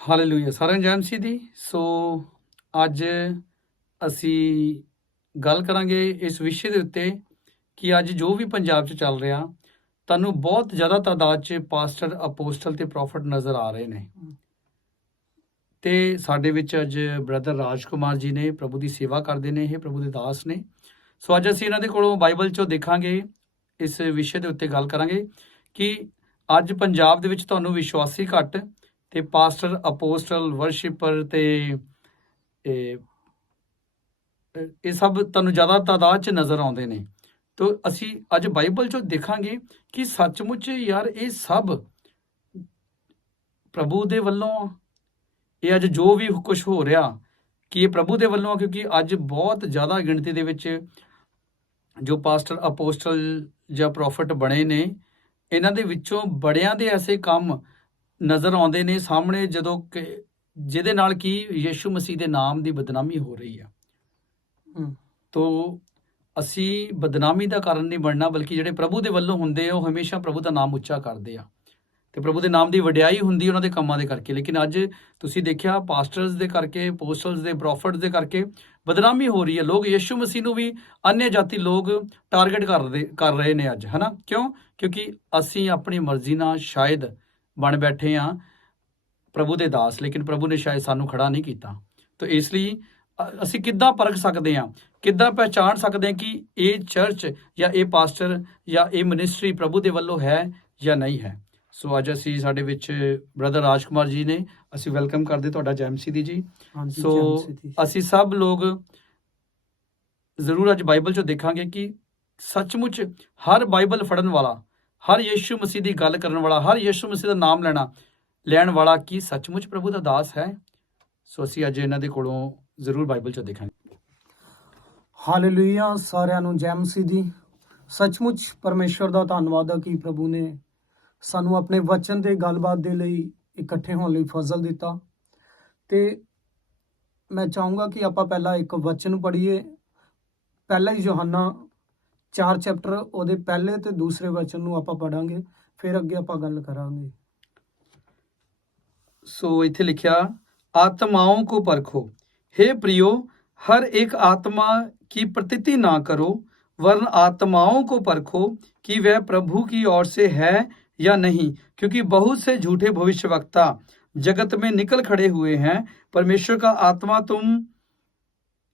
Hallelujah ਸਾਰਿਆਂ ਨੂੰ ਜੈ ਮਸੀਹ ਦੀ। ਸੋ ਅੱਜ ਅਸੀਂ ਗੱਲ ਕਰਾਂਗੇ ਇਸ ਵਿਸ਼ੇ ਦੇ ਉੱਤੇ ਕਿ ਅੱਜ ਜੋ ਵੀ ਪੰਜਾਬ 'ਚ ਚੱਲ ਰਿਹਾ ਤੁਹਾਨੂੰ ਬਹੁਤ ਜ਼ਿਆਦਾ ਤਾਦਾਦ 'ਚ ਪਾਸਟਰ ਅਪੋਸਟਲ ਤੇ ਪ੍ਰੋਫਟ ਨਜ਼ਰ ਆ ਰਹੇ ਨੇ। ਤੇ ਸਾਡੇ ਵਿੱਚ ਅੱਜ ਬ੍ਰਦਰ ਰਾਜਕੁਮਾਰ ਜੀ ਨੇ ਪ੍ਰਭੂ ਦੀ ਸੇਵਾ ਕਰਦੇ ਨੇ ਇਹ ਪ੍ਰਭੂ ਦੇ ਦਾਸ ਨੇ। ਸੋ ਅੱਜ ਅਸੀਂ ਇਹਨਾਂ ਦੇ ਕੋਲੋਂ ਬਾਈਬਲ 'ਚੋਂ ਦੇਖਾਂਗੇ ਇਸ ਵਿਸ਼ੇ ਦੇ ਉੱਤੇ ਗੱਲ ਕਰਾਂਗੇ ਕਿ ਅੱਜ ਪੰਜਾਬ ਦੇ ਵਿੱਚ ਤੁਹਾਨੂੰ ਵਿਸ਼ਵਾਸੀ ਘੱਟ ਤੇ ਪਾਸਟਰ, ਅਪੋਸਟਲ, ਵਰਸ਼ਿਪਰ ਤੇ, ਇਹ ਸਭ ਤੁਹਾਨੂੰ ਜ਼ਿਆਦਾ ਤਾਦਾਦ 'ਚ ਨਜ਼ਰ ਆਉਂਦੇ ਨੇ। ਤੋ ਅਸੀਂ ਅੱਜ ਬਾਈਬਲ 'ਚੋਂ ਦੇਖਾਂਗੇ ਕਿ ਸੱਚਮੁੱਚ ਯਾਰ ਇਹ ਸਭ ਪ੍ਰਭੂ ਦੇ ਵੱਲੋਂ ਆ। ਇਹ ਅੱਜ ਜੋ ਵੀ ਕੁਝ ਹੋ ਰਿਹਾ ਕਿ ਇਹ ਪ੍ਰਭੂ ਦੇ ਵੱਲੋਂ ਕਿਉਂਕਿ ਅੱਜ ਬਹੁਤ ਜ਼ਿਆਦਾ ਗਿਣਤੀ ਦੇ ਵਿੱਚ ਜੋ ਪਾਸਟਰ, ਅਪੋਸਟਲ ਜਾਂ ਪ੍ਰੋਫਟ ਬਣੇ ਨੇ, ਇਹਨਾਂ ਦੇ ਵਿੱਚੋਂ ਬੜਿਆਂ ਦੇ ਐਸੇ ਕੰਮ ਨਜ਼ਰ ਆਉਂਦੇ ਨੇ ਸਾਹਮਣੇ ਜਦੋਂ ਕਿ ਜਿਹਦੇ ਨਾਲ ਕੀ ਯੀਸ਼ੂ ਮਸੀਹ ਦੇ ਨਾਮ ਦੀ ਬਦਨਾਮੀ ਹੋ ਰਹੀ ਆ। ਤੋ ਅਸੀਂ ਬਦਨਾਮੀ ਦਾ ਕਾਰਨ ਨਹੀਂ ਬਣਨਾ ਬਲਕਿ ਜਿਹੜੇ ਪ੍ਰਭੂ ਦੇ ਵੱਲੋਂ ਹੁੰਦੇ ਆ ਉਹ ਹਮੇਸ਼ਾ ਪ੍ਰਭੂ ਦਾ ਨਾਮ ਉੱਚਾ ਕਰਦੇ ਆ। ਤੇ ਪ੍ਰਭੂ ਦੇ ਨਾਮ ਦੀ ਵਡਿਆਈ ਹੁੰਦੀ ਉਹਨਾਂ ਦੇ ਕੰਮਾਂ ਦੇ ਕਰਕੇ। ਲੇਕਿਨ ਅੱਜ ਤੁਸੀਂ ਦੇਖਿਆ ਪਾਸਟਰਸ ਦੇ ਕਰਕੇ ਅਪੋਸਟਲਸ ਦੇ ਪ੍ਰੋਫਟਸ ਦੇ ਕਰਕੇ ਬਦਨਾਮੀ ਹੋ ਰਹੀ ਹੈ ਲੋਕ ਯੀਸ਼ੂ ਮਸੀਹ ਨੂੰ ਵੀ ਅਨਿਆ ਜਾਤੀ ਲੋਕ ਟਾਰਗੇਟ ਕਰਦੇ ਕਰ ਰਹੇ ਨੇ ਅੱਜ ਹਨਾ? ਕਿਉਂ? ਕਿਉਂਕਿ ਅਸੀਂ ਆਪਣੀ ਮਰਜ਼ੀ ਨਾਲ ਸ਼ਾਇਦ ਬਣ ਬੈਠੇ ਆ ਪ੍ਰਭੂ ਦੇ ਦਾਸ ਲੇਕਿਨ ਪ੍ਰਭੂ ਨੇ ਸ਼ਾਇਦ ਸਾਨੂੰ ਖੜਾ ਨਹੀਂ ਕੀਤਾ। ਤਾਂ ਇਸ ਲਈ ਅਸੀਂ ਕਿੱਦਾਂ ਪਰਖ ਸਕਦੇ ਹਾਂ ਕਿੱਦਾਂ ਪਹਿਚਾਣ ਸਕਦੇ ਹਾਂ ਕਿ ਇਹ ਚਰਚ ਜਾਂ ਇਹ ਪਾਸਟਰ ਜਾਂ ਇਹ ਮਿਨਿਸਟਰੀ ਪ੍ਰਭੂ ਦੇ ਵੱਲੋਂ ਹੈ ਜਾਂ ਨਹੀਂ ਹੈ? ਸੋ ਅੱਜ ਅਸੀਂ ਸਾਡੇ ਵਿੱਚ ਬ੍ਰਦਰ ਰਾਜਕੁਮਾਰ ਜੀ ਨੇ ਅਸੀਂ ਵੈਲਕਮ ਕਰਦੇ ਤੁਹਾਡਾ ਜੈਮਸੀ ਦੀ ਜੀ। ਸੋ ਅਸੀਂ ਸਭ ਲੋਕ ਜ਼ਰੂਰ ਅੱਜ ਬਾਈਬਲ ਚੋਂ ਦੇਖਾਂਗੇ ਕਿ ਸੱਚਮੁੱਚ ਹਰ ਬਾਈਬਲ ਫੜਨ ਵਾਲਾ ਹਰ ਯੀਸ਼ੂ ਮਸੀਹ ਦੀ ਗੱਲ ਕਰਨ ਵਾਲਾ, ਹਰ ਯੀਸ਼ੂ ਮਸੀਹ ਦਾ ਨਾਮ ਲੈਣਾ, ਲੈਣ ਵਾਲਾ ਕੀ ਸੱਚਮੁੱਚ ਪ੍ਰਭੂ ਦਾ ਦਾਸ ਹੈ? ਸੋ ਅਸੀਂ ਅੱਜ ਇਹਨਾਂ ਦੇ ਕੋਲੋਂ ਜ਼ਰੂਰ ਬਾਈਬਲ ਚੋਂ ਦੇਖਾਂਗੇ। ਹਾਲੇਲੂਇਆ ਸਾਰਿਆਂ ਨੂੰ, ਜੈ ਮਸੀਹ ਦੀ। ਸੱਚਮੁੱਚ ਪਰਮੇਸ਼ਵਰ ਦਾ ਧੰਨਵਾਦ ਹੈ ਕਿ ਪ੍ਰਭੂ ਨੇ ਸਾਨੂੰ ਆਪਣੇ ਵਚਨ ਤੇ ਗੱਲਬਾਤ ਦੇ ਲਈ ਇਕੱਠੇ ਹੋਣ ਲਈ ਫਜ਼ਲ ਦਿੱਤਾ। ਤੇ ਮੈਂ ਚਾਹੂੰਗਾ ਕਿ ਆਪਾਂ ਪਹਿਲਾਂ ਇੱਕ ਵਚਨ ਪੜ੍ਹੀਏ। ਪਹਿਲਾ ਹੀ ਯੋਹੰਨਾ ਚਾਰ ਚੈਪਟਰ ਉਹਦੇ ਪਹਿਲੇ ਤੇ ਦੂਸਰੇ ਵਚਨ ਨੂੰ ਆਪਾਂ ਪੜਾਂਗੇ ਫਿਰ ਅੱਗੇ ਆਪਾਂ ਗੱਲ ਕਰਾਂਗੇ ਸੋ ਇੱਥੇ ਲਿਖਿਆ ਆਤਮਾओं को परखो हे प्रियो हर एक आत्मा की प्रतीति ना करो वरन आत्माओं को परखो कि वह प्रभु की ओर से है या नहीं क्योंकि बहुत से झूठे भविष्यवक्ता जगत में निकल खड़े हुए हैं परमेश्वर का आत्मा तुम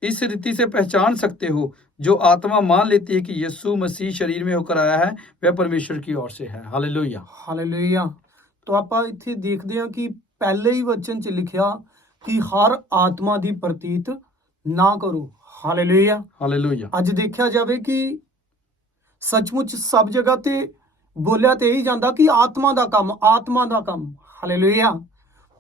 इस रीति से पहचान सकते हो जो आत्मा मान लेती है कि यीशु मसीह शरीर में होकर आया है वह परमेश्वर की ओर से है हालेलुया ਹਾਲੇਲੂਇਆ ਤਾਂ ਆਪਾਂ ਇੱਥੇ ਦੇਖਦੇ ਹਾਂ ਕਿ ਪਹਿਲੇ ਹੀ ਵਚਨ 'ਚ ਲਿਖਿਆ ਕਿ ਹਰ ਆਤਮਾ ਦੀ ਪ੍ਰਤੀਤ ਨਾ ਕਰੋ ਹਾਲੇਲੂਇਆ हालेलुया ਅੱਜ ਦੇਖਿਆ ਜਾਵੇ ਕਿ ਸੱਚਮੁੱਚ ਸਭ ਜਗ੍ਹਾ ਤੇ ਬੋਲਿਆ ਤੇ ਹੀ ਜਾਂਦਾ ਕਿ ਆਤਮਾ ਦਾ ਕੰਮ ਆਤਮਾ ਦਾ ਕੰਮ ਹਾਲੇਲੂਇਆ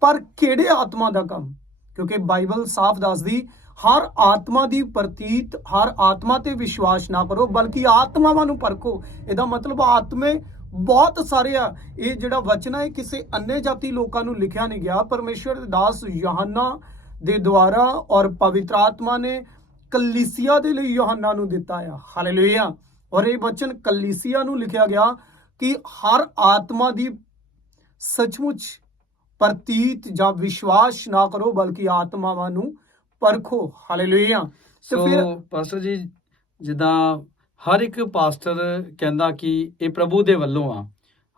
ਪਰ ਕਿਹੜੇ ਆਤਮਾ ਦਾ ਕੰਮ ਕਿਉਂਕਿ ਬਾਈਬਲ ਸਾਫ਼ ਦੱਸਦੀ ਹਰ ਆਤਮਾ ਦੀ ਪ੍ਰਤੀਤ, ਹਰ ਆਤਮਾ ਤੇ ਵਿਸ਼ਵਾਸ ਨਾ ਕਰੋ, ਬਲਕਿ ਆਤਮਾਵਾਂ ਨੂੰ ਪਰਖੋ। ਇਹਦਾ ਮਤਲਬ ਆਤਮੇ ਬਹੁਤ ਸਾਰੇ ਆ। ਇਹ ਜਿਹੜਾ ਵਚਨ ਹੈ ਕਿਸੇ ਅੰਨੇ ਜਾਤੀ ਲੋਕਾਂ ਨੂੰ ਲਿਖਿਆ ਨਹੀਂ ਗਿਆ। ਪਰਮੇਸ਼ਵਰ ਦੇ ਦਾਸ ਯੋਹੰਨਾ ਦੇ ਦੁਆਰਾ ਔਰ ਪਵਿੱਤਰ ਆਤਮਾ ਨੇ ਕਲੀਸਿਆ ਦੇ ਲਈ ਯੋਹੰਨਾ ਨੂੰ ਦਿੱਤਾ ਆ। ਹਾਲੇਲੂਇਆ। ਔਰ ਇਹ ਵਚਨ ਕਲੀਸਿਆ ਨੂੰ ਲਿਖਿਆ ਗਿਆ ਕਿ ਹਰ ਆਤਮਾ ਦੀ ਸੱਚਮੁੱਚ ਪ੍ਰਤੀਤ ਜਾਂ ਵਿਸ਼ਵਾਸ ਨਾ ਕਰੋ, ਬਲਕਿ ਆਤਮਾਵਾਂ ਨੂੰ ਪਰਖੋ। ਹਾਲੇਲੂਇਆ ਸੋ ਪਾਸਟਰ ਜੀ ਜਿੱਦਾਂ ਹਰ ਇੱਕ ਪਾਸਟਰ ਕਹਿੰਦਾ ਕਿ ਇਹ ਪ੍ਰਭੂ ਦੇ ਵੱਲੋਂ ਆ।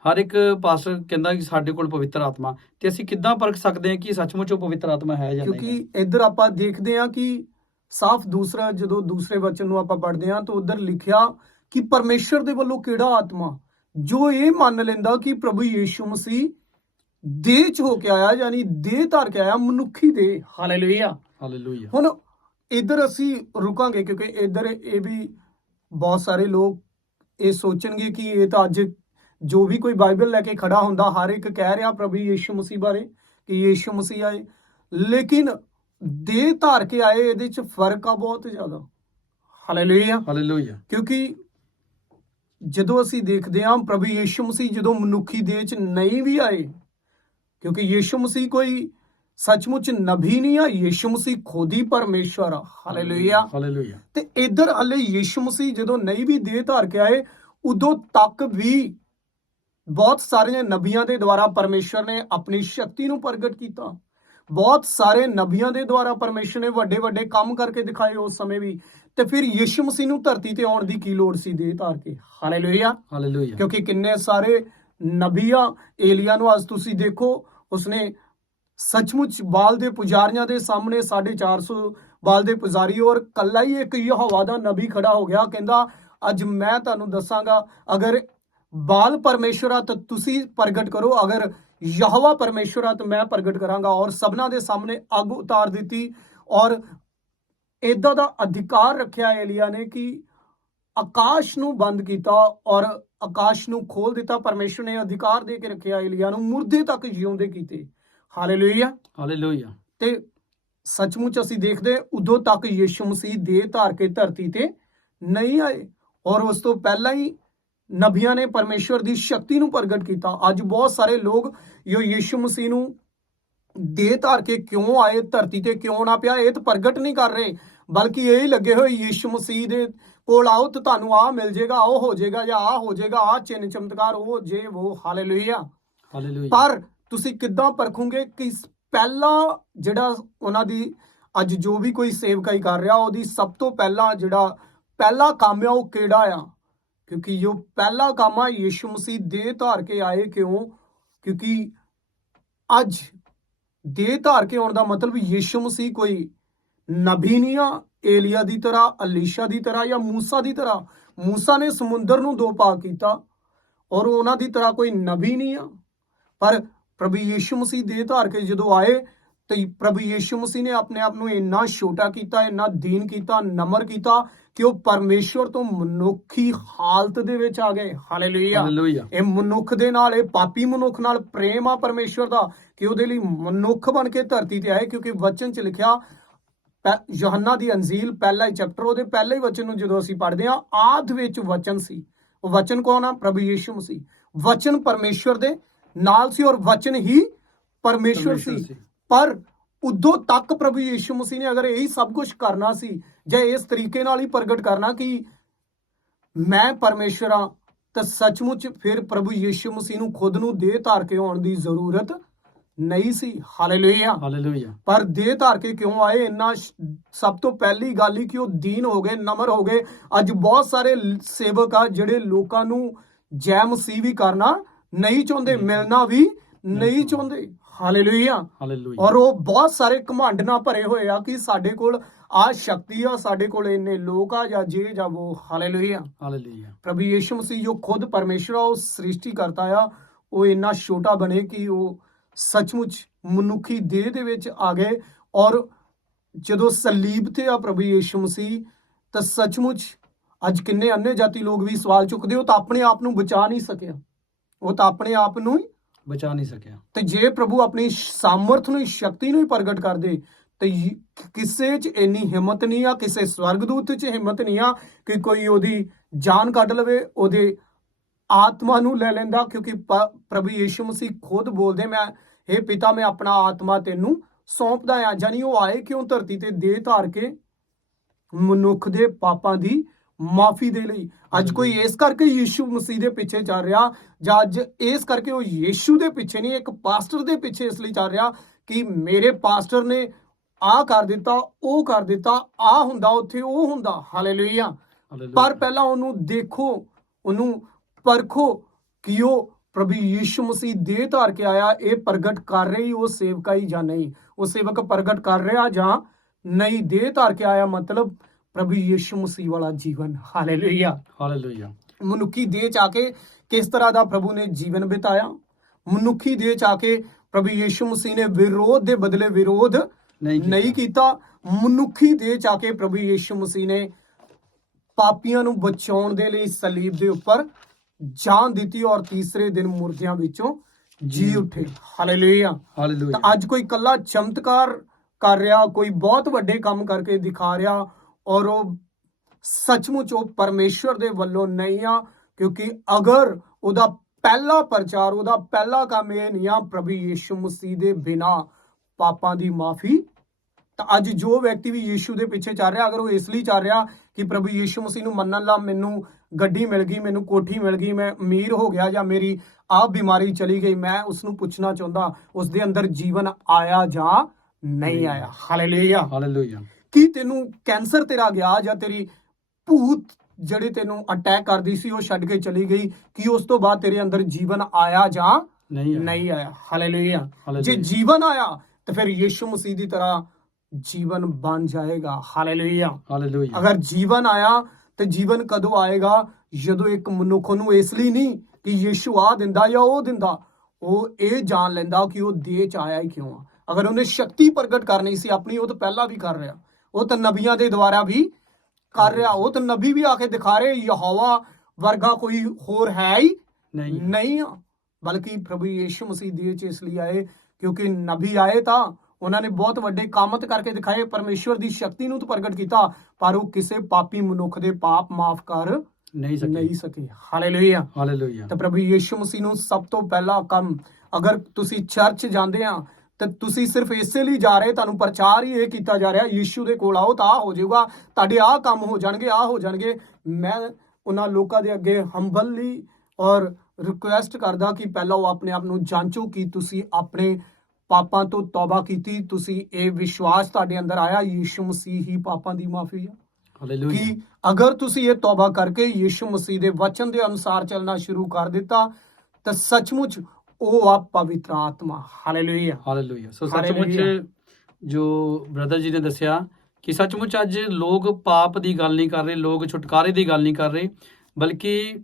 ਹਰ ਇੱਕ ਪਾਸਟਰ ਕਹਿੰਦਾ ਕਿ ਸਾਡੇ ਕੋਲ ਪਵਿੱਤਰ ਆਤਮਾ। ਤੇ ਅਸੀਂ ਕਿੱਦਾਂ ਪਰਖ ਸਕਦੇ ਹਾਂ ਕਿ ਸੱਚਮੁੱਚ ਉਹ ਪਵਿੱਤਰ ਆਤਮਾ ਹੈ ਜਾਂ ਨਹੀਂ? ਕਿਉਂਕਿ ਇੱਧਰ ਆਪਾਂ ਦੇਖਦੇ ਹਾਂ ਕਿ ਸਾਫ਼ ਦੂਸਰਾ ਜਦੋਂ ਦੂਸਰੇ ਵਚਨ ਨੂੰ ਆਪਾਂ ਪੜ੍ਹਦੇ ਹਾਂ ਤਾਂ ਉਧਰ ਲਿਖਿਆ ਕਿ ਪਰਮੇਸ਼ਰ ਦੇ ਵੱਲੋਂ ਕਿਹੜਾ ਆਤਮਾ? ਜੋ ਇਹ ਮੰਨ ਲੈਂਦਾ ਕਿ ਪ੍ਰਭੂ ਯੀਸ਼ੂ ਮਸੀਹ ਦੇਹ ਚ ਹੋ ਕੇ ਆਇਆ ਯਾਨੀ ਦੇਹ ਧਾਰ ਕੇ ਆਇਆ ਮਨੁੱਖੀ ਦੇਹ। ਹਾਲੇਲੂਇਆ ਹਾਲੇਲੂਇਆ ਹੁਣ ਇੱਧਰ ਅਸੀਂ ਰੁਕਾਂਗੇ ਕਿਉਂਕਿ ਇੱਧਰ ਇਹ ਵੀ ਬਹੁਤ ਸਾਰੇ ਲੋਕ ਇਹ ਸੋਚਣਗੇ ਕਿ ਇਹ ਤਾਂ ਅੱਜ ਜੋ ਵੀ ਕੋਈ ਬਾਈਬਲ ਲੈ ਕੇ ਖੜਾ ਹੁੰਦਾ ਹਰ ਇੱਕ ਕਹਿ ਰਿਹਾ ਪ੍ਰਭੂ ਯੀਸ਼ੂ ਮਸੀਹ ਬਾਰੇ ਕਿ ਯੀਸ਼ੂ ਮਸੀਹ ਆਏ। ਲੇਕਿਨ ਦੇਹ ਧਾਰ ਕੇ ਆਏ ਇਹਦੇ ਚ ਫ਼ਰਕ ਆ ਬਹੁਤ ਜ਼ਿਆਦਾ। ਹਾਲੇਲੂਇਆ ਹਾਲੇਲੂਇਆ ਕਿਉਂਕਿ ਜਦੋਂ ਅਸੀਂ ਦੇਖਦੇ ਹਾਂ ਪ੍ਰਭੂ ਯੀਸ਼ੂ ਮਸੀਹ ਜਦੋਂ ਮਨੁੱਖੀ ਦੇਹ ਚ ਨਹੀਂ ਵੀ ਆਏ ਕਿਉਂਕਿ ਯੀਸ਼ੂ ਮਸੀਹ ਕੋਈ ਸੱਚਮੁੱਚ ਨਬੀ ਨਹੀਂ ਆ ਯੀਸ਼ੂ ਮਸੀਹ ਖੁਦ ਹੀ ਪਰਮੇਸ਼ਵਰ ਆ। ਹਾਲੇਲੂਇਆ। ਹਾਲੇਲੂਇਆ ਤੇ ਇਧਰ ਹਲੇ ਯੀਸ਼ੂ ਮਸੀਹ ਜਦੋਂ ਨਹੀਂ ਵੀ ਦੇਹ ਧਾਰ ਕੇ ਆਏ ਉਦੋਂ ਤੱਕ ਵੀ ਬਹੁਤ ਸਾਰੀਆਂ ਨਬੀਆਂ ਦੇ ਦੁਆਰਾ ਪਰਮੇਸ਼ਵਰ ਨੇ ਆਪਣੀ ਸ਼ਕਤੀ ਨੂੰ ਪ੍ਰਗਟ ਕੀਤਾ। ਬਹੁਤ ਸਾਰੇ ਨਬੀਆਂ ਦੇ ਦੁਆਰਾ ਪਰਮੇਸ਼ਰ ਨੇ ਵੱਡੇ ਵੱਡੇ ਕੰਮ ਕਰਕੇ ਦਿਖਾਏ ਉਸ ਸਮੇਂ ਵੀ। ਤੇ ਫਿਰ ਯਿਸੂ ਮਸੀਹ ਨੂੰ ਧਰਤੀ ਤੇ ਆਉਣ ਦੀ ਕੀ ਲੋੜ ਸੀ ਦੇ ਧਾਰ ਕੇ? ਹਾਲੇਲੂਇਆ। ਹਾਲੇਲੂਇਆ। ਕਿਉਂਕਿ ਕਿੰਨੇ ਸਾਰੇ ਨਬੀਆਂ ਏਲੀਆ ਨੂੰ ਅੱਜ ਤੁਸੀਂ ਦੇਖੋ ਉਸਨੇ ਸੱਚਮੁੱਚ ਬਾਲ ਦੇ ਪੁਜਾਰੀਆਂ ਦੇ ਸਾਹਮਣੇ 450 ਬਾਲ ਦੇ ਪੁਜਾਰੀ ਔਰ ਕੱਲਾ ਹੀ ਇੱਕ ਯਹੋਵਾ ਦਾ ਨਬੀ ਖੜਾ ਹੋ ਗਿਆ। ਕਹਿੰਦਾ, ਅੱਜ ਮੈਂ ਤੁਹਾਨੂੰ ਦੱਸਾਂਗਾ, ਅਗਰ ਬਾਲ ਪਰਮੇਸ਼ਵਰ ਆ ਤਾਂ ਤੁਸੀਂ ਪ੍ਰਗਟ ਕਰੋ, ਅਗਰ ਯਹਵਾ ਪਰਮੇਸ਼ਵਰ ਆ ਤਾਂ ਮੈਂ ਪ੍ਰਗਟ ਕਰਾਂਗਾ। ਔਰ ਸਭਨਾ ਦੇ ਸਾਹਮਣੇ ਅੱਗ ਉਤਾਰ ਦਿੱਤੀ ਔਰ ਇਦਾਂ ਦਾ ਅਧਿਕਾਰ ਰੱਖਿਆ ਏਲੀਆ ਨੇ ਕਿ ਆਕਾਸ਼ ਨੂੰ ਬੰਦ ਕੀਤਾ ਔਰ ਆਕਾਸ਼ ਨੂੰ ਖੋਲ ਦਿੱਤਾ। ਪਰਮੇਸ਼ਰ ਨੇ ਅਧਿਕਾਰ ਦੇ ਕੇ ਰੱਖਿਆ ਏਲੀਆ ਨੂੰ। ਮੁਰਦੇ ਤੱਕ ਜਿਉਂਦੇ ਕੀਤੇ। ਹਾਲੇਲੂਇਆ ਹਾਲੇਲੂਇਆ ਤੇ ਸੱਚਮੁੱਚ ਅਸੀਂ ਦੇਖਦੇ ਉਦੋਂ ਤੱਕ ਯੀਸ਼ੂ ਮਸੀਹ ਦੇਹ ਧਾਰ ਕੇ ਧਰਤੀ ਤੇ ਨਹੀਂ ਆਏ ਔਰ ਉਸ ਤੋਂ ਪਹਿਲਾਂ ਹੀ ਨਬੀਆਂ ਨੇ ਪਰਮੇਸ਼ਵਰ ਦੀ ਸ਼ਕਤੀ ਨੂੰ ਪ੍ਰਗਟ ਕੀਤਾ। ਅੱਜ ਬਹੁਤ ਸਾਰੇ ਲੋਕ ਯੋ ਯੀਸ਼ੂ ਮਸੀਹ ਨੂੰ ਦੇਹ ਧਾਰ ਕੇ ਕਿਉਂ ਆਏ ਧਰਤੀ ਤੇ ਕਿਉਂ ਨਾ ਪਿਆ ਇਹ ਤਾਂ ਪ੍ਰਗਟ ਨਹੀਂ ਕਰ ਰਹੇ ਬਲਕਿ ਇਹ ਹੀ ਲੱਗੇ ਹੋਏ ਯੀਸ਼ੂ ਮਸੀਹ ਦੇ ਕੋਲ ਆਓ ਤੇ ਤੁਹਾਨੂੰ ਆ ਮਿਲ ਜਾਏਗਾ ਉਹ ਹੋ ਜਾਏਗਾ ਜਾਂ ਆ ਹੋ ਜਾਏਗਾ ਆ ਚਿੰਨ ਚਮਤਕਾਰ ਉਹ ਜੇ ਉਹ ਹਾਲੇਲੂਇਆ ਹਾਲੇਲੂਇਆ ਪਰ ਤੁਸੀਂ ਕਿੱਦਾਂ ਪਰਖੋਗੇ ਕਿ ਪਹਿਲਾ ਜਿਹੜਾ ਉਹਨਾਂ ਦੀ ਅੱਜ ਜੋ ਵੀ ਕੋਈ ਸੇਵਕਾਈ ਕਰ ਰਿਹਾ, ਉਹਦੀ ਸਭ ਤੋਂ ਪਹਿਲਾਂ ਜਿਹੜਾ, ਪਹਿਲਾ ਕੰਮ ਆ ਉਹ ਕਿਹੜਾ ਆ? ਕਿਉਂਕਿ ਜੋ ਪਹਿਲਾ ਕੰਮ ਆ, ਯੀਸ਼ੂ ਮਸੀਹ ਦੇਹ ਧਾਰ ਕੇ ਆਏ ਕਿਉਂ? ਕਿਉਂਕਿ ਅੱਜ ਦੇ ਧਾਰ ਕੇ ਆਉਣ ਦਾ ਮਤਲਬ ਯੀਸ਼ੂ ਮਸੀਹ ਕੋਈ ਨਬੀ ਨਹੀਂ ਆ, ਏਲੀਆ ਦੀ ਤਰ੍ਹਾਂ, ਅਲੀਸ਼ਾ ਦੀ ਤਰ੍ਹਾਂ ਜਾਂ ਮੂਸਾ ਦੀ ਤਰ੍ਹਾਂ। ਮੂਸਾ ਨੇ ਸਮੁੰਦਰ ਨੂੰ ਦੋ ਭਾਗ ਕੀਤਾ ਔਰ ਉਹਨਾਂ ਦੀ ਤਰ੍ਹਾਂ ਕੋਈ ਨਬੀ ਨਹੀਂ ਆ। ਪਰ ਪ੍ਰਭੂ ਯੀਸ਼ੂ ਮਸੀਹ ਦੇਹ ਧਾਰ ਕੇ ਜਦੋਂ ਆਏ ਤੇ ਪ੍ਰਭੂ ਯੀਸ਼ੂ ਮਸੀਹ ਨੇ ਆਪਣੇ ਆਪ ਨੂੰ ਇੰਨਾ ਛੋਟਾ ਕੀਤਾ ਇੰਨਾ ਦੀਨ ਕੀਤਾ ਨਮਰ ਕੀਤਾ ਕਿ ਉਹ ਪਰਮੇਸ਼ਵਰ ਤੋਂ ਮਨੁੱਖੀ ਹਾਲਤ ਦੇ ਵਿੱਚ ਆ ਗਏ। ਹਾਲੇਲੂਇਆ ਇਹ ਮਨੁੱਖ ਦੇ ਨਾਲ ਇਹ ਪਾਪੀ ਮਨੁੱਖ ਨਾਲ ਪ੍ਰੇਮ ਆ ਪਰਮੇਸ਼ਵਰ ਦਾ ਕਿ ਉਹਦੇ ਲਈ ਮਨੁੱਖ ਬਣ ਕੇ ਧਰਤੀ ਤੇ ਆਏ ਕਿਉਂਕਿ ਵਚਨ ਚ ਲਿਖਿਆ ਯੋਹੰਨਾ ਦੀ ਅੰਜੀਲ ਪਹਿਲਾ ਹੀ ਚੈਪਟਰ ਉਹਦੇ ਪਹਿਲੇ ਹੀ ਵਚਨ ਨੂੰ ਜਦੋਂ ਅਸੀਂ ਪੜ੍ਹਦੇ ਹਾਂ ਆਦ ਵਿੱਚ ਵਚਨ ਸੀ। ਉਹ ਵਚਨ ਕੌਣ ਆ? ਪ੍ਰਭੂ ਯੀਸ਼ੂ ਮਸੀਹ। ਵਚਨ ਪਰਮੇਸ਼ਵਰ ਦੇ ਨਾਲ ਸੀ ਔਰ ਵਚਨ ਹੀ ਪਰਮੇਸ਼ਵਰ ਸੀ। ਪਰ ਉਦੋਂ ਤੱਕ ਪ੍ਰਭੂ ਯੀਸ਼ੂ ਮਸੀਹ ਨੇ ਅਗਰ ਇਹੀ ਸਭ ਕੁਝ ਕਰਨਾ ਸੀ ਜਾਂ ਇਸ ਤਰੀਕੇ ਨਾਲ ਹੀ ਪ੍ਰਗਟ ਕਰਨਾ ਕਿ ਮੈਂ ਪਰਮੇਸ਼ਵਰ ਹਾਂ ਤਾਂ ਸੱਚਮੁੱਚ ਫਿਰ ਪ੍ਰਭੂ ਯੀਸ਼ੂ ਮਸੀਹ ਨੂੰ ਖੁਦ ਨੂੰ ਦੇਹ ਧਾਰ ਕੇ ਆਉਣ ਦੀ ਜ਼ਰੂਰਤ ਨਹੀਂ ਸੀ। ਹਾਲੇਲੂਇਆ ਹਾਲੇਲੂਇਆ ਪਰ ਦੇਹ ਧਾਰ ਕੇ ਕਿਉਂ ਆਏ? ਇੰਨਾ ਸਭ ਤੋਂ ਪਹਿਲੀ ਗੱਲ ਹੀ ਕਿ ਉਹ ਦੀਨ ਹੋ ਗਏ ਨਮਰ ਹੋ ਗਏ। ਅੱਜ ਬਹੁਤ ਸਾਰੇ ਸੇਵਕ ਆ ਜਿਹੜੇ ਲੋਕਾਂ ਨੂੰ ਜੈ ਮਸੀਹ ਵੀ ਕਰਨਾ ਨਹੀਂ ਚਾਹੁੰਦੇ ਮਿਲਣਾ ਵੀ ਨਹੀਂ ਚਾਹੁੰਦੇ। ਹਾਲੇਲੂਇਆ ਹਾਲੇਲੂਇਆ ਔਰ ਉਹ ਬਹੁਤ ਸਾਰੇ ਘਮੰਡ ਨਾਲ ਭਰੇ ਹੋਏ ਆ ਕਿ ਸਾਡੇ ਕੋਲ ਆ ਸ਼ਕਤੀ ਆ ਸਾਡੇ ਕੋਲ ਇੰਨੇ ਲੋਕ ਆ ਜਾਂ ਜੇ ਜਾਂ ਉਹ ਹਾਲੇਲੂਇਆ ਹਾਲੇਲੂਇਆ ਪ੍ਰਭੂ ਯੀਸ਼ੂ ਮਸੀਹ ਜੋ ਖੁਦ ਪਰਮੇਸ਼ਰ ਆ ਉਹ ਸ੍ਰਿਸ਼ਟੀ ਕਰਤਾ ਆ ਉਹ ਇੰਨਾ ਛੋਟਾ ਬਣੇ ਕਿ ਉਹ ਸੱਚਮੁੱਚ ਮਨੁੱਖੀ ਦੇਹ ਦੇ ਵਿੱਚ ਆ ਗਏ। ਔਰ ਜਦੋਂ ਸਲੀਬ ਤੇ ਆ ਪ੍ਰਭੂ ਯੀਸ਼ੂ ਮਸੀਹ ਤਾਂ ਸੱਚਮੁੱਚ ਅੱਜ ਕਿੰਨੇ ਅੰਨੇ ਜਾਤੀ ਲੋਕ ਵੀ ਸਵਾਲ ਚੁੱਕਦੇ ਹੋ ਤਾਂ ਆਪਣੇ ਆਪ ਨੂੰ ਬਚਾ ਨਹੀਂ ਸਕਿਆ। ਉਹ ਤਾਂ ਆਪਣੇ ਆਪ ਨੂੰ ਹੀ ਬਚਾ ਨਹੀਂ ਸਕਿਆ। ਤੇ ਜੇ ਪ੍ਰਭੂ ਆਪਣੀ ਸਾਮਰਥ ਨੂੰ ਸ਼ਕਤੀ ਨੂੰ ਹੀ ਪ੍ਰਗਟ ਕਰਦੇ ਤੇ ਕਿਸੇ 'ਚ ਇੰਨੀ ਹਿੰਮਤ ਨਹੀਂ ਆ ਕਿਸੇ ਸਵਰਗਦੂਤ 'ਚ ਹਿੰਮਤ ਨਹੀਂ ਆ ਕਿ ਕੋਈ ਉਹਦੀ ਜਾਨ ਕੱਢ ਲਵੇ ਉਹਦੇ ਆਤਮਾ ਨੂੰ ਲੈ ਲੈਂਦਾ ਕਿਉਂਕਿ ਪ੍ਰਭੂ ਯੀਸ਼ੂ ਮਸੀਹ ਖੁਦ ਬੋਲਦੇ ਮੈਂ हे ਪਿਤਾ ਮੈਂ ਆਪਣਾ ਆਤਮਾ ਤੈਨੂੰ ਸੌਂਪਦਾ ਆ ਜਾਨੀ ਉਹ ਆਏ ਕਿਉਂ ਧਰਤੀ ਤੇ ਦੇਹ ਧਾਰ ਕੇ ਮਨੁੱਖ ਦੇ ਪਾਪਾਂ ਦੀ ਮਾਫੀ ਦੇ ਲਈ। ਅੱਜ ਕੋਈ ਇਸ ਕਰਕੇ ਯੀਸ਼ੂ ਮਸੀਹ ਦੇ ਪਿੱਛੇ ਚੱਲ ਰਿਹਾ ਜਾਂ ਅੱਜ ਇਸ ਕਰਕੇ ਉਹ ਯੀਸ਼ੂ ਦੇ ਪਿੱਛੇ ਨਹੀਂ ਇੱਕ ਪਾਸਟਰ ਦੇ ਪਿੱਛੇ ਇਸ ਲਈ ਚੱਲ ਰਿਹਾ ਕਿ ਮੇਰੇ ਪਾਸਟਰ ਨੇ ਆਹ ਕਰ ਦਿੱਤਾ ਉਹ ਕਰ ਦਿੱਤਾ ਆਹ ਹੁੰਦਾ ਉੱਥੇ ਉਹ ਹੁੰਦਾ। ਹਾਲੇਲੂਇਆ। ਪਰ ਪਹਿਲਾਂ ਉਹਨੂੰ ਦੇਖੋ ਉਹਨੂੰ ਪਰਖੋ ਕਿ ਉਹ ਪ੍ਰਭੂ ਯੀਸ਼ੂ ਮਸੀਹ ਦੇਹ ਧਾਰ ਕੇ ਆਇਆ ਇਹ ਪ੍ਰਗਟ ਕਰ ਰਹੀ ਉਹ ਸੇਵਕਾਈ ਜਾਂ ਨਹੀਂ? ਉਹ ਸੇਵਕ ਪ੍ਰਗਟ ਕਰ ਰਿਹਾ ਜਾਂ ਨਹੀਂ? ਦੇਹ ਧਾਰ ਕੇ ਆਇਆ ਮਤਲਬ ਪ੍ਰਭੂ ਯੀਸ਼ੂ ਮਸੀਹ ਵਾਲਾ ਜੀਵਨ। ਹਾਲੇਲੂਇਆ ਹਾਲੇਲੂਇਆ ਮਨੁੱਖੀ ਦੇਹ ਚ ਆ ਕੇ ਕਿਸ ਤਰ੍ਹਾਂ ਦਾ ਪ੍ਰਭੂ ਨੇ ਜੀਵਨ ਬਿਤਾਇਆ? ਮਨੁੱਖੀ ਦੇਹ ਚ ਆ ਕੇ ਪ੍ਰਭੂ ਯੀਸ਼ੂ ਮਸੀਹ ਨੇ ਵਿਰੋਧ ਦੇ ਬਦਲੇ ਵਿਰੋਧ ਨਹੀਂ ਕੀਤਾ। ਮਨੁੱਖੀ ਦੇਹ ਚ ਆ ਕੇ ਪ੍ਰਭੂ ਯੀਸ਼ੂ ਮਸੀਹ ਨੇ ਪਾਪੀਆਂ ਨੂੰ ਬਚਾਉਣ ਦੇ ਲਈ ਸਲੀਬ ਦੇ ਉੱਪਰ ਜਾਨ ਦਿੱਤੀ ਔਰ ਤੀਸਰੇ ਦਿਨ ਮੁਰਦਿਆਂ ਵਿੱਚੋਂ ਜੀ ਜੀ। ਉੱਠੇ। ਹਾਲੇਲੂਇਆ ਹਾਲੇਲੂਇਆ ਤਾਂ ਅੱਜ ਕੋਈ ਕੱਲਾ ਚਮਤਕਾਰ ਕਰ ਰਿਹਾ ਕੋਈ ਬਹੁਤ ਵੱਡੇ ਕੰਮ ਕਰਕੇ ਦਿਖਾ ਰਿਹਾ ਔਰ ਉਹ ਸੱਚਮੁੱਚ ਉਹ ਪਰਮੇਸ਼ਵਰ ਦੇ ਵੱਲੋਂ ਨਹੀਂ ਆ ਕਿਉਂਕਿ ਅਗਰ ਉਹਦਾ ਪਹਿਲਾ ਪ੍ਰਚਾਰ ਉਹਦਾ ਪਹਿਲਾ ਕੰਮ ਇਹ ਨਹੀਂ ਆ ਪ੍ਰਭੂ ਯੀਸ਼ੂ ਮਸੀਹ ਦੇ ਬਿਨਾ ਪਾਪਾਂ ਦੀ ਮਾਫੀ। ਤਾਂ ਅੱਜ ਜੋ ਵਿਅਕਤੀ ਵੀ ਯੀਸ਼ੂ ਦੇ ਪਿੱਛੇ ਚੱਲ ਰਿਹਾ ਅਗਰ ਉਹ ਇਸ ਲਈ ਚੱਲ ਰਿਹਾ ਕਿ ਪ੍ਰਭੂ ਯੀਸ਼ੂ ਮਸੀਹ ਨੂੰ ਮੰਨਣ ਲਾ ਮੈਨੂੰ ਗੱਡੀ ਮਿਲ ਗਈ ਮੈਨੂੰ ਕੋਠੀ ਮਿਲ ਗਈ ਮੈਂ ਅਮੀਰ ਹੋ ਗਿਆ ਜਾਂ ਮੇਰੀ ਆਹ ਬਿਮਾਰੀ ਚਲੀ ਗਈ ਮੈਂ ਉਸ ਨੂੰ ਪੁੱਛਣਾ ਚਾਹੁੰਦਾ ਉਸ ਦੇ ਅੰਦਰ ਜੀਵਨ ਆਇਆ ਜਾਂ ਨਹੀਂ ਆਇਆ। ਹਾਲੇਲੂਇਆ ਹਾਲੇਲੂਇਆ ਕੀ ਤੈਨੂੰ ਕੈਂਸਰ ਤੇਰਾ ਗਿਆ ਜਾਂ ਤੇਰੀ ਭੂਤ ਜਿਹੜੀ ਤੈਨੂੰ ਅਟੈਕ ਕਰਦੀ ਸੀ ਉਹ ਛੱਡ ਕੇ ਚਲੀ ਗਈ ਕੀ ਉਸ ਤੋਂ ਬਾਅਦ ਤੇਰੇ ਅੰਦਰ ਜੀਵਨ ਆਇਆ ਜਾਂ ਨਹੀਂ ਆਇਆ। ਨਹੀਂ ਆਇਆ? ਹਾਲੇਲੂਇਆ ਜੇ ਜੀਵਨ ਆਇਆ ਤਾਂ ਫਿਰ ਯੀਸ਼ੂ ਮਸੀਹ ਦੀ ਤਰ੍ਹਾਂ ਜੀਵਨ ਬਣ ਜਾਏਗਾ। ਹਾਲੇਲੂਇਆ ਹਾਲੇਲੂਇਆ ਅਗਰ ਜੀਵਨ ਆਇਆ ਤੇ ਜੀਵਨ ਕਦੋਂ ਆਏਗਾ? ਜਦੋਂ ਇੱਕ ਮਨੁੱਖ ਨੂੰ ਇਸ ਲਈ ਨਹੀਂ ਕਿ ਯੀਸ਼ੂ ਆ ਦਿੰਦਾ ਜਾਂ ਉਹ ਦਿੰਦਾ ਉਹ ਇਹ ਜਾਣ ਲੈਂਦਾ ਕਿ ਉਹ ਦੇਹ ਚ ਆਇਆ ਹੀ ਕਿਉਂ ਆ? ਅਗਰ ਉਹਨੇ ਸ਼ਕਤੀ ਪ੍ਰਗਟ ਕਰਨੀ ਸੀ ਆਪਣੀ ਉਹ ਤਾਂ ਪਹਿਲਾਂ ਵੀ ਕਰ ਰਿਹਾ। ਉਹ ਤਾਂ ਨਬੀਆਂ ਦੇ ਦੁਆਰਾ ਵੀ ਕਰ ਰਿਹਾ ਉਹ ਤਾਂ ਨਬੀ ਵੀ ਆ ਕੇ ਦਿਖਾ ਰਹੇ ਯਹੋਵਾ ਵਰਗਾ ਕੋਈ ਹੋਰ ਹੈ ਹੀ ਨਹੀਂ। ਨਹੀਂ ਬਲਕਿ ਪ੍ਰਭੂ ਯੀਸ਼ੂ ਮਸੀਹ ਦੇਹ ਚ ਇਸ ਲਈ ਆਏ ਕਿਉਂਕਿ ਨਬੀ ਆਏ ਤਾਂ ਉਹਨਾਂ ਨੇ ਬਹੁਤ ਵੱਡੇ ਕੰਮ ਤੇ ਕਰਕੇ ਦਿਖਾਏ ਪਰਮੇਸ਼ਵਰ ਦੀ ਸ਼ਕਤੀ ਨੂੰ ਤਾਂ ਪ੍ਰਗਟ ਕੀਤਾ ਪਰ ਉਹ ਕਿਸੇ ਪਾਪੀ ਮਨੁੱਖ ਦੇ ਪਾਪ ਮਾਫ ਕਰ ਨਹੀਂ ਸਕੇ। ਨਹੀਂ ਸਕੇ। ਹਾਲੇਲੂਇਆ ਹਾਲੇਲੂਇਆ ਤਾਂ ਪ੍ਰਭੂ ਯੀਸ਼ੂ ਮਸੀਹ ਨੂੰ ਸਭ ਤੋਂ ਪਹਿਲਾ ਕੰਮ ਅਗਰ ਤੁਸੀਂ ਚਰਚ ਜਾਂਦੇ ਆ ਤਾਂ ਤੁਸੀਂ ਸਿਰਫ ਇਸੇ ਲਈ ਜਾ ਰਹੇ ਤੁਹਾਨੂੰ ਪ੍ਰਚਾਰ ਹੀ ਇਹ ਕੀਤਾ ਜਾ ਰਿਹਾ ਯੀਸ਼ੂ ਦੇ ਕੋਲ ਆਓ ਤਾਂ ਆਹ ਹੋ ਜਾਊਗਾ ਤੁਹਾਡੇ ਆਹ ਕੰਮ ਹੋ ਜਾਣਗੇ ਆਹ ਹੋ ਜਾਣਗੇ। ਮੈਂ ਉਹਨਾਂ ਲੋਕਾਂ ਦੇ ਅੱਗੇ ਹੰਬਲੀ ਔਰ ਰਿਕੁਐਸਟ ਕਰਦਾ ਕਿ ਪਹਿਲਾਂ ਉਹ ਆਪਣੇ ਆਪ ਨੂੰ ਜਾਂਚੋ ਕਿ ਤੁਸੀਂ ਆਪਣੇ ਪਾਪਾਂ ਤੋਂ ਤੌਬਾ ਕੀਤੀ ਤੁਸੀਂ ਇਹ ਵਿਸ਼ਵਾਸ ਤੁਹਾਡੇ ਅੰਦਰ ਆਇਆ ਯੀਸ਼ੂ ਮਸੀਹ ਹੀ ਪਾਪਾਂ ਦੀ ਮਾਫੀ ਹੈ ਹਾਲੇਲੂਇਆ ਕਿ ਅਗਰ ਤੁਸੀਂ ਇਹ ਤੌਬਾ ਕਰਕੇ ਯੀਸ਼ੂ ਮਸੀਹ ਦੇ ਵਚਨ ਦੇ ਅਨੁਸਾਰ ਚੱਲਣਾ ਸ਼ੁਰੂ ਕਰ ਦਿੱਤਾ ਤਾਂ ਸੱਚਮੁੱਚ ਉਹ ਆ ਪਵਿੱਤਰ ਆਤਮਾ। ਹਾਲੇਲੂਇਆ ਹਾਲੇਲੂਇਆ ਸੋ। ਸੱਚਮੁੱਚ ਜੋ ਬ੍ਰਦਰ ਜੀ ਨੇ ਦੱਸਿਆ ਕਿ ਸੱਚਮੁੱਚ ਅੱਜ ਲੋਕ ਪਾਪ ਦੀ ਗੱਲ ਨਹੀਂ ਕਰ ਰਹੇ ਲੋਕ ਛੁਟਕਾਰੇ ਦੀ ਗੱਲ ਨਹੀਂ ਕਰ ਰਹੇ ਬਲਕਿ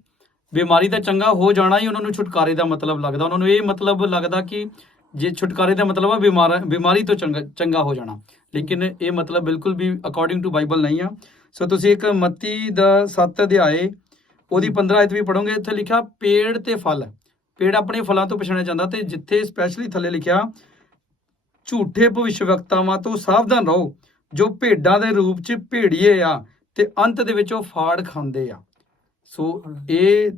ਬਿਮਾਰੀ ਦਾ ਚੰਗਾ ਹੋ ਜਾਣਾ ਹੀ ਉਹਨਾਂ ਨੂੰ ਛੁਟਕਾਰੇ ਦਾ ਮਤਲਬ ਲੱਗਦਾ। ਉਹਨਾਂ ਨੂੰ ਇਹ ਮਤਲਬ ਲੱਗਦਾ ਕਿ ਜੇ ਛੁਟਕਾਰੇ ਦਾ ਮਤਲਬ ਆ ਬਿਮਾਰ ਬਿਮਾਰੀ ਤੋਂ ਚੰਗਾ ਚੰਗਾ ਹੋ ਜਾਣਾ। ਲੇਕਿਨ ਇਹ ਮਤਲਬ ਬਿਲਕੁਲ ਵੀ ਅਕੋਰਡਿੰਗ ਟੂ ਬਾਈਬਲ ਨਹੀਂ ਆ। ਸੋ ਤੁਸੀਂ ਇੱਕ ਮੱਤੀ ਦਾ 7 ਅਧਿਆਏ ਉਹਦੀ 15 ਆਇਤ ਵੀ ਪੜੋਗੇ ਇੱਥੇ ਲਿਖਿਆ ਪੇੜ ਤੇ ਫਲ। ਪੇੜ ਆਪਣੇ ਫਲਾਂ ਤੋਂ ਪਛਾਣਿਆ ਜਾਂਦਾ ਤੇ ਜਿੱਥੇ ਸਪੈਸ਼ਲੀ ਥੱਲੇ ਲਿਖਿਆ, ਝੂਠੇ ਭਵਿੱਖਵਕਤਾਵਾਂ ਤੋਂ ਸਾਵਧਾਨ ਰਹੋ, ਜੋ ਭੇਡਾਂ ਦੇ ਰੂਪ 'ਚ ਭੇੜੀਏ ਆ ਤੇ ਅੰਤ ਦੇ ਵਿੱਚ ਉਹ ਫਾੜ ਖਾਂਦੇ ਆ। ਸੋ ਇਹ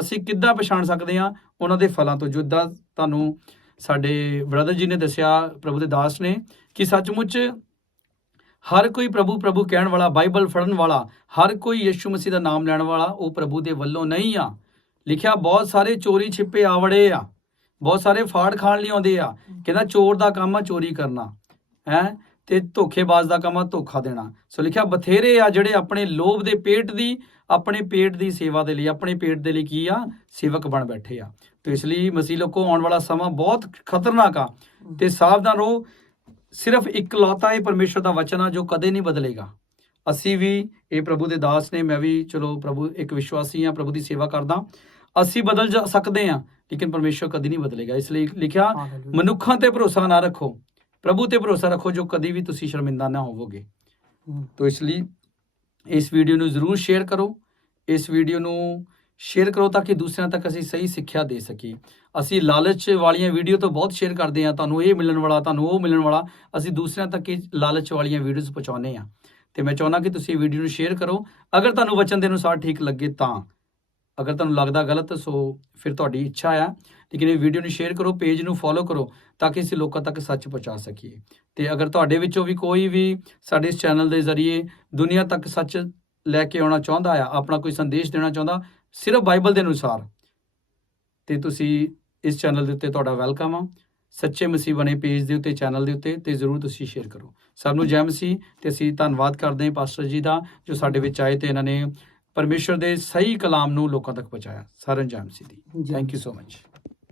ਅਸੀਂ ਕਿੱਦਾਂ ਪਛਾਣ ਸਕਦੇ ਆ ਉਹਨਾਂ ਦੇ ਫਲਾਂ ਤੋਂ? ਜਿੱਦਾਂ ਤੁਹਾਨੂੰ ਸਾਡੇ ਬ੍ਰਦਰ ਜੀ ਨੇ ਦੱਸਿਆ, ਪ੍ਰਭੂ ਦੇ ਦਾਸ ਨੇ, ਕਿ ਸੱਚਮੁੱਚ ਹਰ ਕੋਈ ਪ੍ਰਭੂ ਪ੍ਰਭੂ ਕਹਿਣ ਵਾਲਾ, ਬਾਈਬਲ ਫੜਨ ਵਾਲਾ, ਹਰ ਕੋਈ ਯਿਸੂ ਮਸੀਹ ਦਾ ਨਾਮ ਲੈਣ ਵਾਲਾ, ਉਹ ਪ੍ਰਭੂ ਦੇ ਵੱਲੋਂ ਨਹੀਂ ਆ। ਲਿਖਿਆ, ਬਹੁਤ ਸਾਰੇ ਚੋਰੀ ਛਿਪੇ ਆਵੜੇ ਆ। ਬਹੁਤ ਸਾਰੇ ਫਾੜ ਖਾਣ ਲਈ ਆਉਂਦੇ ਆ। ਕਹਿੰਦਾ, ਚੋਰ ਦਾ ਕੰਮ ਆ ਚੋਰੀ ਕਰਨਾ। ਹੈ? ਤੇ ਧੋਖੇਬਾਜ਼ ਦਾ ਕੰਮ ਆ ਧੋਖਾ ਦੇਣਾ। ਸੋ ਲਿਖਿਆ, ਬਥੇਰੇ ਆ ਜਿਹੜੇ ਆਪਣੇ ਲੋਭ ਦੇ ਪੇਟ ਦੀ, ਆਪਣੇ ਪੇਟ ਦੀ ਸੇਵਾ ਦੇ ਲਈ, ਆਪਣੇ ਪੇਟ ਦੇ ਲਈ ਕੀ ਆ? ਸੇਵਕ ਬਣ ਬੈਠੇ ਆ। ਤੇ ਇਸ ਲਈ ਮਸੀਹ ਲੋਕੋ, ਆਉਣ ਵਾਲਾ ਸਮਾਂ ਬਹੁਤ ਖਤਰਨਾਕ ਆ। ਤੇ ਸਾਵਧਾਨ ਰਹੋ। ਸਿਰਫ ਇਕਲੌਤਾ ਹੀ ਪਰਮੇਸ਼ਰ ਦਾ ਵਚਨ ਆ, ਜੋ ਕਦੇ ਨਹੀਂ ਬਦਲੇਗਾ। ਅਸੀਂ ਵੀ, ਇਹ ਪ੍ਰਭੂ ਦੇ ਦਾਸ ਨੇ, ਮੈਂ ਵੀ, ਚਲੋ ਪ੍ਰਭੂ, ਇੱਕ ਵਿਸ਼ਵਾਸੀ ਆ, ਪ੍ਰਭੂ ਦੀ ਸੇਵਾ ਕਰਦਾ। ਅਸੀਂ ਬਦਲ ਜਾ ਸਕਦੇ ਆ ਲੇਕਿਨ ਪਰਮੇਸ਼ਰ ਕਦੀ ਨਹੀਂ ਬਦਲੇਗਾ। ਇਸ ਲਈ ਲਿਖਿਆ। ਮਨੁੱਖਾਂ ਤੇ ਭਰੋਸਾ ਨਾ ਰੱਖੋ ਪ੍ਰਭੂ ਤੇ ਭਰੋਸਾ ਰੱਖੋ ਜੋ ਕਦੀ ਵੀ ਤੁਸੀਂ ਸ਼ਰਮਿੰਦਾ ਨਾ ਹੋਵੋਗੇ। ਤੋ ਇਸ ਲਈ ਇਸ ਵੀਡੀਓ ਨੂੰ ਜ਼ਰੂਰ ਸ਼ੇਅਰ ਕਰੋ। ਇਸ ਵੀਡੀਓ ਨੂੰ ਸ਼ੇਅਰ ਕਰੋ ਤਾਂ ਕਿ ਦੂਸਰਿਆਂ ਤੱਕ ਅਸੀਂ ਸਹੀ ਸਿੱਖਿਆ ਦੇ ਸਕੀਏ। ਅਸੀਂ ਲਾਲਚ ਵਾਲੀਆਂ ਵੀਡੀਓ ਤੋਂ ਬਹੁਤ ਸ਼ੇਅਰ ਕਰਦੇ ਹਾਂ ਤੁਹਾਨੂੰ ਇਹ ਮਿਲਣ ਵਾਲਾ ਤੁਹਾਨੂੰ ਉਹ ਮਿਲਣ ਵਾਲਾ ਅਸੀਂ ਦੂਸਰਿਆਂ ਤੱਕ ਇਹ ਲਾਲਚ ਵਾਲੀਆਂ ਵੀਡੀਓਜ਼ ਪਹੁੰਚਾਉਂਦੇ ਹਾਂ। ਤੇ ਮੈਂ ਚਾਹੁੰਦਾ ਕਿ ਤੁਸੀਂ ਵੀਡੀਓ ਨੂੰ ਸ਼ੇਅਰ ਕਰੋ। ਅਗਰ ਤੁਹਾਨੂੰ ਵਚਨ ਦੇ ਅਨੁਸਾਰ ਠੀਕ ਲੱਗੇ ਤਾਂ ਅਗਰ ਤੁਹਾਨੂੰ ਲੱਗਦਾ ਗਲਤ, ਸੋ ਫਿਰ ਤੁਹਾਡੀ ਇੱਛਾ ਆ। ਲੇਕਿਨ ਇਹ ਵੀਡੀਓ ਨੂੰ ਸ਼ੇਅਰ ਕਰੋ ਪੇਜ ਨੂੰ ਫੋਲੋ ਕਰੋ, ਤਾਂ ਕਿ ਅਸੀਂ ਲੋਕਾਂ ਤੱਕ ਸੱਚ ਪਹੁੰਚਾ ਸਕੀਏ। ਤੇ ਅਗਰ ਤੁਹਾਡੇ ਵਿੱਚੋਂ ਵੀ ਕੋਈ ਵੀ ਸਾਡੇ ਇਸ ਚੈਨਲ ਦੇ ਜ਼ਰੀਏ ਦੁਨੀਆ ਤੱਕ ਸੱਚ ਲੈ ਕੇ ਆਉਣਾ ਚਾਹੁੰਦਾ ਆ, ਆਪਣਾ ਕੋਈ ਸੰਦੇਸ਼ ਦੇਣਾ ਚਾਹੁੰਦਾ, ਸਿਰਫ ਬਾਈਬਲ ਦੇ ਅਨੁਸਾਰ, ਤੇ ਤੁਸੀਂ ਇਸ ਚੈਨਲ ਦੇ ਉੱਤੇ ਤੁਹਾਡਾ ਵੈਲਕਮ ਆ। ਸੱਚੇ ਮਸੀਹ ਬਣੇ ਪੇਜ ਦੇ ਉੱਤੇ ਚੈਨਲ ਦੇ ਉੱਤੇ, ਤੇ ਜ਼ਰੂਰ ਤੁਸੀਂ ਸ਼ੇਅਰ ਕਰੋ। ਸਭ ਨੂੰ ਜੈ ਮਸੀਹ, ਤੇ ਅਸੀਂ ਧੰਨਵਾਦ ਕਰਦੇ ਹਾਂ ਪਾਸਟਰ ਜੀ ਦਾ, ਜੋ ਸਾਡੇ ਵਿੱਚ ਆਏ ਤੇ ਇਹਨਾਂ ਨੇ ਪਰਮੇਸ਼ਰ ਦੇ ਸਹੀ ਕਲਾਮ ਨੂੰ ਲੋਕਾਂ ਤੱਕ ਪਹੁੰਚਾਇਆ। ਜੈ ਮਸੀਹ ਦੀ ਥੈਂਕ ਯੂ ਸੋ ਮਚ